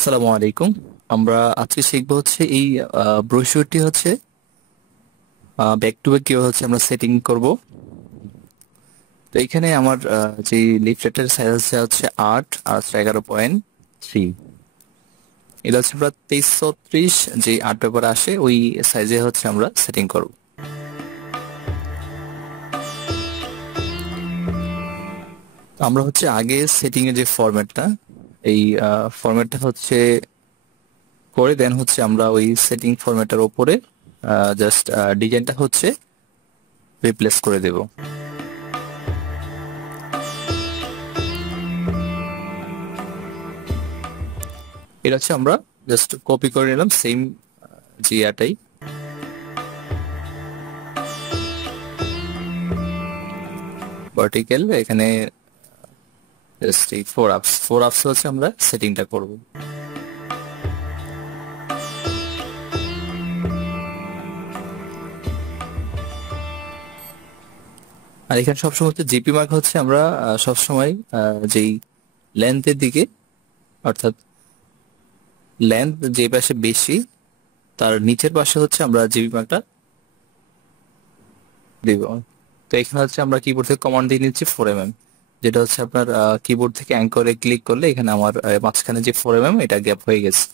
আসসালামু আলাইকুম। আমরা আজকে শিখবো হচ্ছে এই ব্রোশিওরটি হচ্ছে ব্যাক টু ব্যাক কিভাবে হচ্ছে আমরা সেটিং করব। তো এখানে আমার যে লিফলেটের সাইজ হচ্ছে 8 আর হচ্ছে 11.3। এটা হচ্ছে আমরা 2330 যে আর্ট পেপার আসে ওই সাইজে হচ্ছে আমরা সেটিং করব। তো আমরা হচ্ছে আগে সেটিং এর যে ফরম্যাটটা এই ফরম্যাটটা হচ্ছে করে দেন হচ্ছে আমরা ওই সেটিং ফরম্যাটের উপরে জাস্ট ডিজাইনটা হচ্ছে রিপ্লেস করে দেব। এটা হচ্ছে আমরা জাস্ট কপি করে নিলাম সেম জিয়াটাই। ভার্টিক্যাল এখানে জাস্ট এই ফোর আপস হচ্ছে আমরা সেটিংটা করব। আর এখানে সবসময় হচ্ছে জিপি মার্ক হচ্ছে আমরা সবসময় যেই লেন্থের দিকে, অর্থাৎ লেন্থ যে পাশে বেশি তার নিচের পাশে হচ্ছে আমরা জিপি মার্কটা দিব। তো এখানে হচ্ছে আমরা কিবোর্ড থেকে কমান্ড দিয়ে নিচ্ছি 4mm, যেটা হচ্ছে আপনার কিবোর্ড থেকে অ্যাঙ্করে ক্লিক করলে এখানে আমার মাঝখানে যে 4mm এটা গ্যাপ হয়ে গেছে।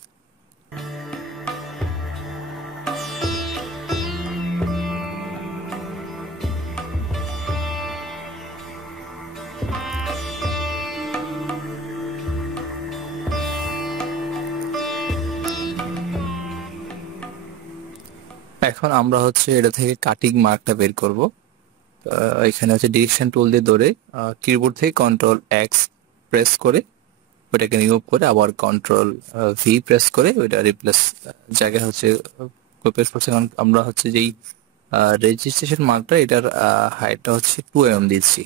এখন আমরা হচ্ছে এটা থেকে কাটিং মার্কটা বের করব। এখানে হচ্ছে ডিরেকশন টুল দিয়ে ধরে কিবোর্ড থেকে কন্ট্রোল এক্স প্রেস করে ওটাকে রিমুভ করে আবার কন্ট্রোল ভি প্রেস করে ওইটা রিপ্লেস জায়গায় হচ্ছে পেস্ট করছে। কারণ আমরা হচ্ছে যেই রেজিস্ট্রেশন মার্কটা এটার হাইটটা হচ্ছে 2mm দিচ্ছি,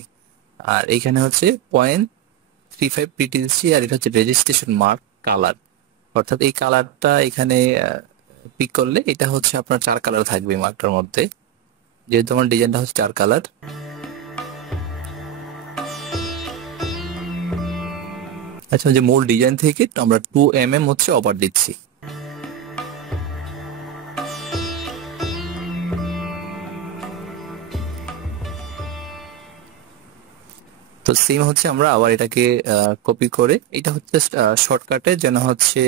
আর এইখানে হচ্ছে 0.35 পিটি দিচ্ছি, আর এটা হচ্ছে রেজিস্ট্রেশন মার্ক কালার, অর্থাৎ এই কালারটা এখানে পিক করলে এটা হচ্ছে আপনার 4 কালার থাকবে মার্কটার মধ্যে, যেহেতু আমার ডিজাইনটা হচ্ছে 4 কালার। আচ্ছা, যে মূল ডিজাইন থেকে আমরা 2mm হচ্ছে অপার দিচ্ছি। তো সেম হচ্ছে আমরা আবার এটাকে কপি করে এটা হচ্ছে শর্টকাটে যেন হচ্ছে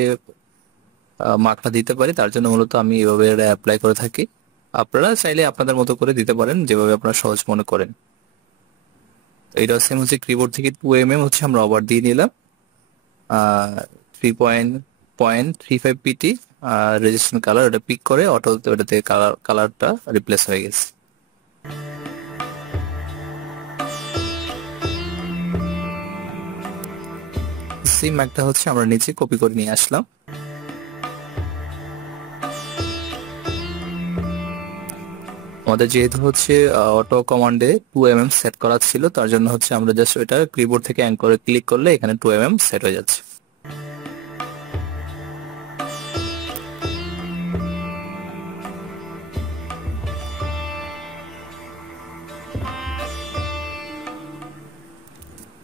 মার্কটা দিতে পারি, তার জন্য মূলত আমি এভাবে অ্যাপ্লাই করে থাকি। আপনারা চাইলে আপনাদের মতো করে দিতে পারেন যেভাবে আপনারা সহজ মনে করেন। এইটা সেম হচ্ছে কিবোর্ড থেকে 2mm হচ্ছে আমরা ওভার দিয়ে নিলাম, 3.35 পিটি রেজিস্ট্রেশন কালার ওটা পিক করে অটোতে ওটাতে কালারটা রিপ্লেস হয়ে গেছে। সেম একটা হচ্ছে আমরা নিচে কপি করে নিয়ে আসলাম। আমাদের যেহেতু হচ্ছে অটো কমান্ডে 2mm সেট করা ছিল, তার জন্য হচ্ছে আমরা জাস্ট ওইটা কিবোর্ড থেকে অ্যাঙ্করে ক্লিক করলে এখানে 2mm সেট হয়ে যাচ্ছে।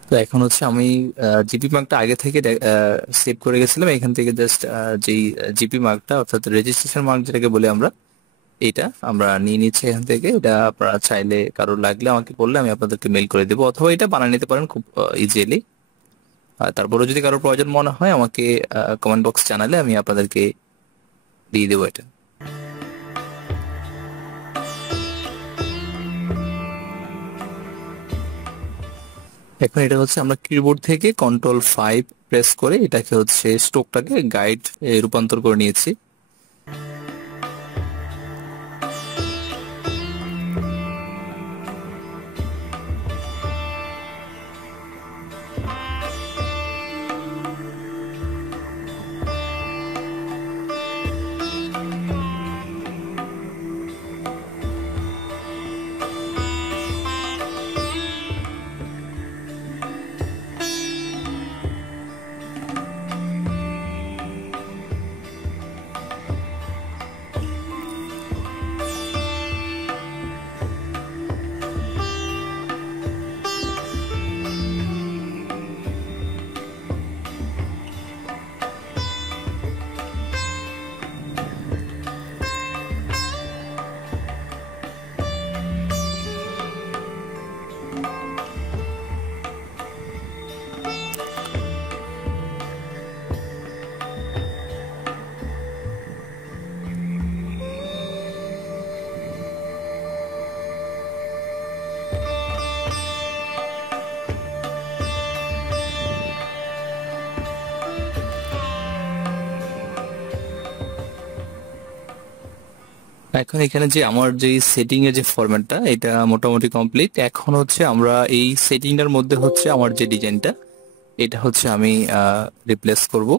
তো এখন হচ্ছে আমি জিপি মার্কটা আগে থেকে সেভ করে গেছিলাম, এখান থেকে জাস্ট যেই জিপি মার্কটা অর্থাৎ রেজিস্ট্রেশন মার্ক যেটাকে বলি আমরা, এটা আমরা নিয়ে নিচ্ছি এখান থেকে। এটা আপনারা চাইলে কারোর লাগলে আমাকে বললে আমি আপনাদেরকে মেল করে দেবো, অথবা এটা বানিয়ে নিতে পারেন খুব ইজিলি। তারপরে যদি কারোর প্রয়োজন মনে হয় আমাকে কমেন্ট বক্স জানালে আমি আপনাদেরকে দিয়ে দেবো এটা। এখন এটা হচ্ছে আমরা কিবোর্ড থেকে Ctrl+5 প্রেস করে এটাকে হচ্ছে স্ট্রোকটাকে গাইড রূপান্তর করে নিয়েছি। এখন এখানে যে আমার যে সেটিং এর যে ফরম্যাটটা এটা মোটামুটি কমপ্লিট। এখন হচ্ছে আমরা এই সেটিংটার মধ্যে হচ্ছে আমার যে ডিজাইনটা এটা হচ্ছে আমি রিপ্লেস করব।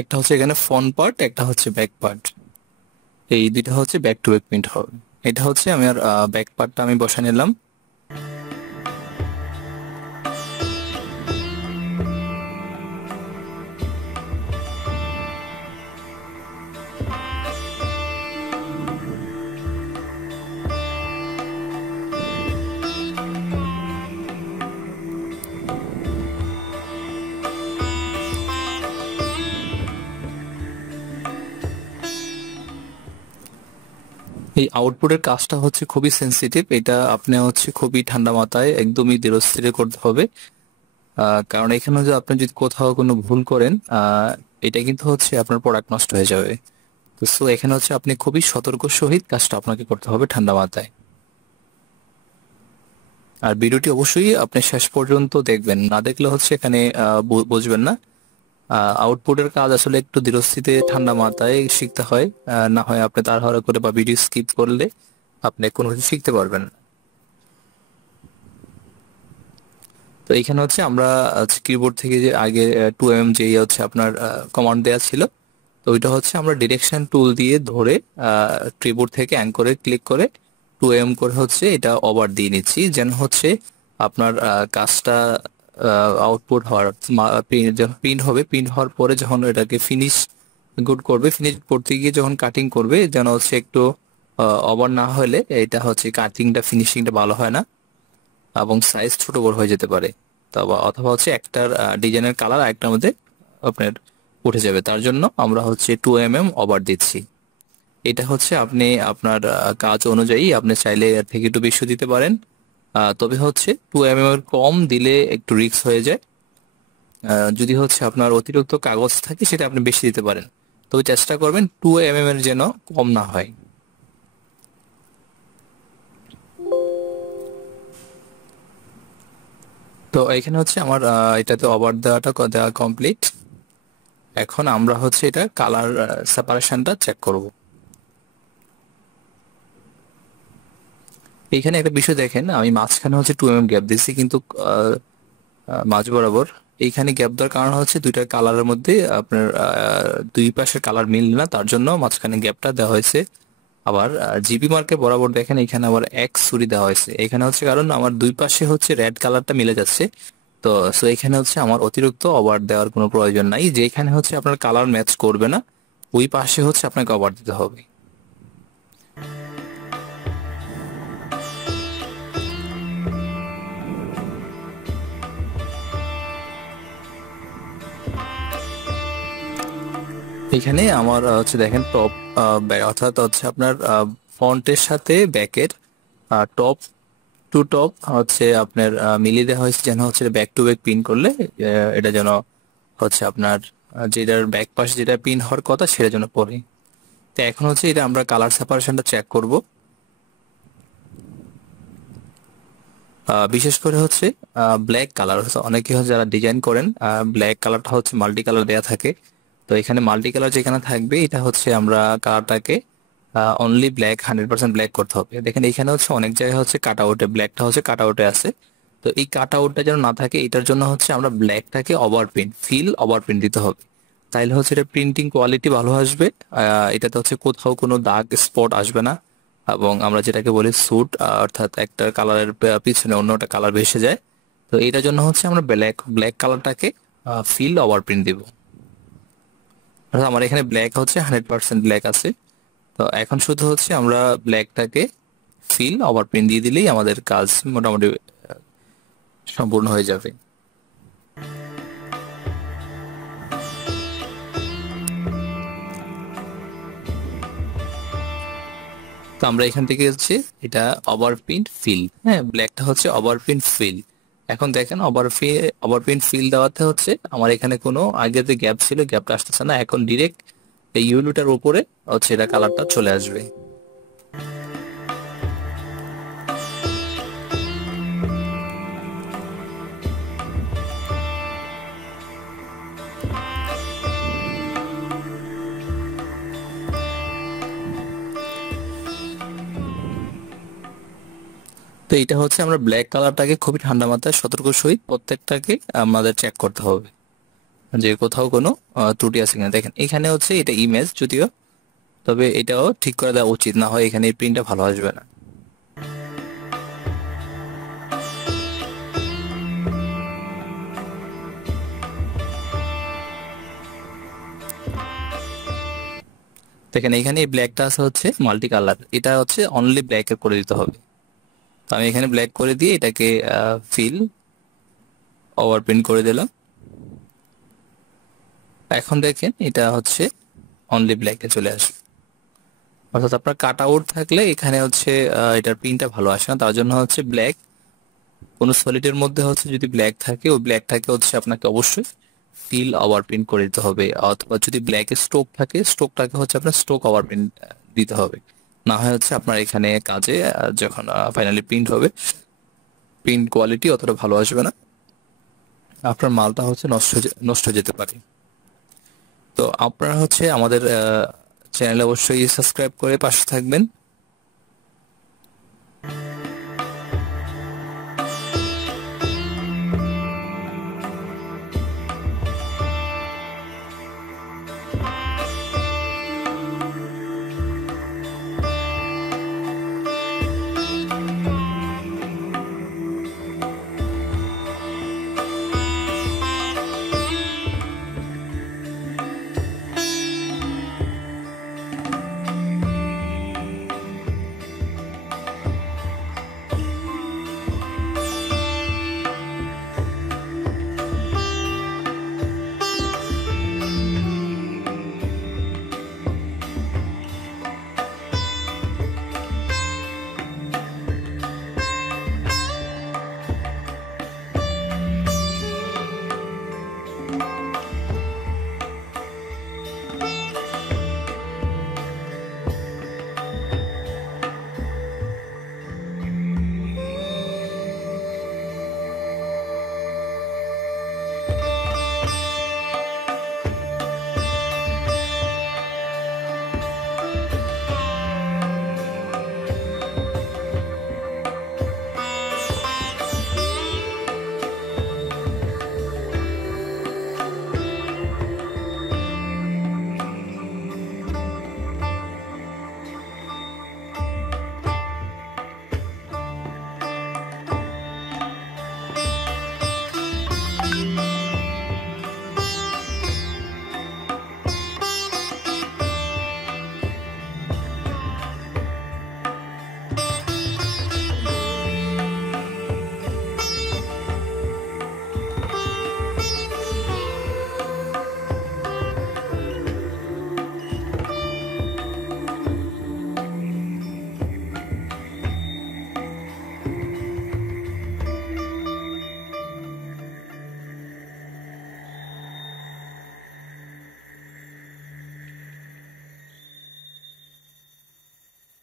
একটা হচ্ছে এখানে ফ্রন্ট পার্ট, একটা হচ্ছে ব্যাক পার্ট, এই দুইটা হচ্ছে ব্যাক টু ব্যাক প্রিন্ট হবে। এটা হচ্ছে আমি আর ব্যাক পার্টটা আমি বসায় নিলাম। এই আউটপুটের কাজটা হচ্ছে খুবই সেনসিটিভ, এটা আপনি হচ্ছে খুবই ঠান্ডা মাথায় একদমই ধীরস্থিরে করতে হবে। কারণ এখানে যে আপনি যদি কোথাও কোনো ভুল করেন এটা কিন্তু হচ্ছে আপনার প্রোডাক্ট নষ্ট হয়ে যাবে। তো সো এখানে হচ্ছে আপনি খুবই সতর্ক সহিত কাজটা আপনাকে করতে হবে ঠান্ডা মাথায়। আর ভিডিওটি অবশ্যই আপনি শেষ পর্যন্ত দেখবেন, না দেখলে হচ্ছে এখানে বুঝবেন না। আউটপুটের কাজ আসলে একটু ধীরস্থিতে ঠান্ডা মাথায় শিখতে হয়, না হয় আপনি তাড়াহুড়ো করে বা ভিডিও স্কিপ করলে আপনি কোনো কিছু শিখতে পারবেন না। তো এখানে হচ্ছে আমরা কিবোর্ড থেকে যে আগে 2mm যে হচ্ছে আপনার কমান্ড দেওয়া ছিল, তো ওইটা হচ্ছে আমরা ডিরেকশন টুল দিয়ে ধরে কিবোর্ড থেকে অ্যাঙ্করে ক্লিক করে 2mm করে হচ্ছে এটা ওভার দিয়ে নিচ্ছি, যেন হচ্ছে আপনার কাজটা আউটপুট হওয়ার যখন প্রিন্ট হবে, প্রিন্ট হওয়ার পরে যখন এটাকে ফিনিশ গুড করবে, ফিনিশ করতে গিয়ে যখন কাটিং করবে যেন হচ্ছে একটু ওভার না হলে এটা হচ্ছে কাটিংটা ফিনিশিংটা ভালো হয় না এবং সাইজ ছোট বড় হয়ে যেতে পারে। অথবা হচ্ছে একটার ডিজাইনের কালার আরেকটার মধ্যে আপনার উঠে যাবে, তার জন্য আমরা হচ্ছে 2mm ওভার দিচ্ছি। এটা হচ্ছে আপনি আপনার কাজ অনুযায়ী আপনি চাইলে এর থেকে একটু বেশি দিতে পারেন, তবে হচ্ছে 2mm এর কম দিলে একটু রিস্ক হয়ে যায়। যদি হচ্ছে আপনার অতিরিক্ত কাগজ থাকে সেটা আপনি বেশি দিতে পারেন, তবে চেষ্টা করবেন 2mm এর যেন কম না হয়। তো এখানে হচ্ছে আমার এটাতে ওভার দেওয়া কমপ্লিট। এখন আমরা হচ্ছে এটা কালার সেপারেশনটা চেক করব। এখানে একটা বিষয় দেখেন, আমি মাঝখানে হচ্ছে 2mm গ্যাপ দিচ্ছি, কিন্তু মাঝ বরাবর এইখানে গ্যাপ দেওয়ার কারণ হচ্ছে দুইটা কালারের মধ্যে আপনার দুই পাশের কালার মিল না, তার জন্য মাঝখানে গ্যাপটা দেওয়া হয়েছে। আবার জিবি মার্কে বরাবর দেখেন এখানে আবার এক সুরি দেওয়া হয়েছে, এখানে হচ্ছে কারণ আমার দুই পাশে হচ্ছে রেড কালারটা মিলে যাচ্ছে। তো সো এখানে হচ্ছে আমার অতিরিক্ত ওভার দেওয়ার কোনো প্রয়োজন নাই, যেখানে হচ্ছে আপনার কালার ম্যাচ করবে না ওই পাশে হচ্ছে আপনাকে ওভার দিতে হবে। এখানে আমার হচ্ছে দেখেন টপ অর্থাৎ হচ্ছে আপনার ফন্টের সাথে ব্যাকের টপ টু টপ হচ্ছে আপনার মিলিয়ে দেওয়া হয়েছে, যেন হচ্ছে ব্যাক টু ব্যাক পিন করলে এটা যেন হচ্ছে আপনার যেটার ব্যাক পাশে যেটা পিন হওয়ার কথা সেটা যেন পড়ে। তো এখন হচ্ছে এটা আমরা কালার সেপারেশনটা চেক করব। বিশেষ করে হচ্ছে ব্ল্যাক কালার হচ্ছে অনেকে হচ্ছে যারা ডিজাইন করেন ব্ল্যাক কালারটা হচ্ছে মাল্টি কালার দেয়া থাকে। তো এখানে মাল্টি কালার যেখানে থাকবে এটা হচ্ছে আমরা কালারটাকে অনলি ব্ল্যাক 100% ব্ল্যাক করতে হবে। দেখেন এখানে হচ্ছে অনেক জায়গায় হচ্ছে কাট আউটে ব্ল্যাকটা হচ্ছে কাট আউটে আছে, তো এই কাট আউটটা যেন না থাকে এটার জন্য হচ্ছে আমরা ব্ল্যাকটাকে overprint fill overprint দিতে হবে, তাইলে হচ্ছে এটা প্রিন্টিং কোয়ালিটি ভালো আসবে। এটাতে হচ্ছে কোথাও কোনো দাগ স্পট আসবে না, এবং আমরা যেটাকে বলি স্যুট অর্থাৎ একটা কালারের পিছনে অন্যটা কালার ভেসে যায়। তো এটার জন্য হচ্ছে আমরা ব্ল্যাক ব্ল্যাক কালারটাকে ফিল ওভার প্রিন্ট দিব। অর্থাৎ আমার এখানে ব্ল্যাক হচ্ছে 100% ব্ল্যাক আছে। তো এখন শুধু হচ্ছে আমরা ব্ল্যাকটাকে ফিল ওভার প্রিন্ট দিয়ে দিলেই আমাদের কাজ মোটামুটি সম্পূর্ণ হয়ে যাবে। তো আমরা এখান থেকে হচ্ছে এটা ওভার প্রিন্ট ফিল, হ্যাঁ ব্ল্যাকটা হচ্ছে ওভার প্রিন্ট ফিল। এখন দেখেন ওভার প্রিন্ট ফিল দেওয়াতে হচ্ছে আমার এখানে কোনো আগে যে গ্যাপ ছিল গ্যাপটা আসতেছে না, এখন ডিরেক্ট এই ইউলোটার উপরে হচ্ছে এটা কালারটা চলে আসবে। তো এটা হচ্ছে আমরা ব্ল্যাক কালারটাকে খুবই ঠান্ডা মাথায় সতর্ক সহিত প্রত্যেকটাকে আমাদের চেক করতে হবে যে কোথাও কোনো ত্রুটি আছে কিনা। দেখেন এখানে হচ্ছে এটা ইমেজ যদিও, তবে এটাও ঠিক করে দেওয়া উচিত, না হয় এখানে এই প্রিন্টটা ভালো আসবে না। দেখেন এখানে এই ব্ল্যাকটা আছে হচ্ছে মাল্টি কালার, এটা হচ্ছে অনলি ব্ল্যাক করে দিতে হবে। তো আমি এখানে ব্ল্যাক করে দিয়ে এটাকে ফিল ওভার প্রিন্ট করে দিলাম। এখন দেখেন এটা হচ্ছে অনলি ব্ল্যাকে চলে আসবে। অর্থাৎ আপনার কাট আউট থাকলে এখানে হচ্ছে এটার প্রিন্টটা ভালো আসে না, তার জন্য হচ্ছে ব্ল্যাক, কোনো সলিডের মধ্যে হচ্ছে যদি ব্ল্যাক থাকে ওই ব্ল্যাকটাকে হচ্ছে আপনাকে অবশ্যই ফিল ওভার প্রিন্ট করে দিতে হবে, অথবা যদি ব্ল্যাকে স্ট্রোক থাকে স্ট্রোকটাকে হচ্ছে আপনার স্ট্রোক ওভার প্রিন্ট দিতে হবে। না হয় হচ্ছে আপনার এখানে কাজে যখন ফাইনালি প্রিন্ট হবে প্রিন্ট কোয়ালিটি অতটা ভালো আসবে না, আপনার মালটা হচ্ছে নষ্ট হয়ে যেতে পারে। তো আপনারা হচ্ছে আমাদের চ্যানেলে অবশ্যই সাবস্ক্রাইব করে পাশে থাকবেন।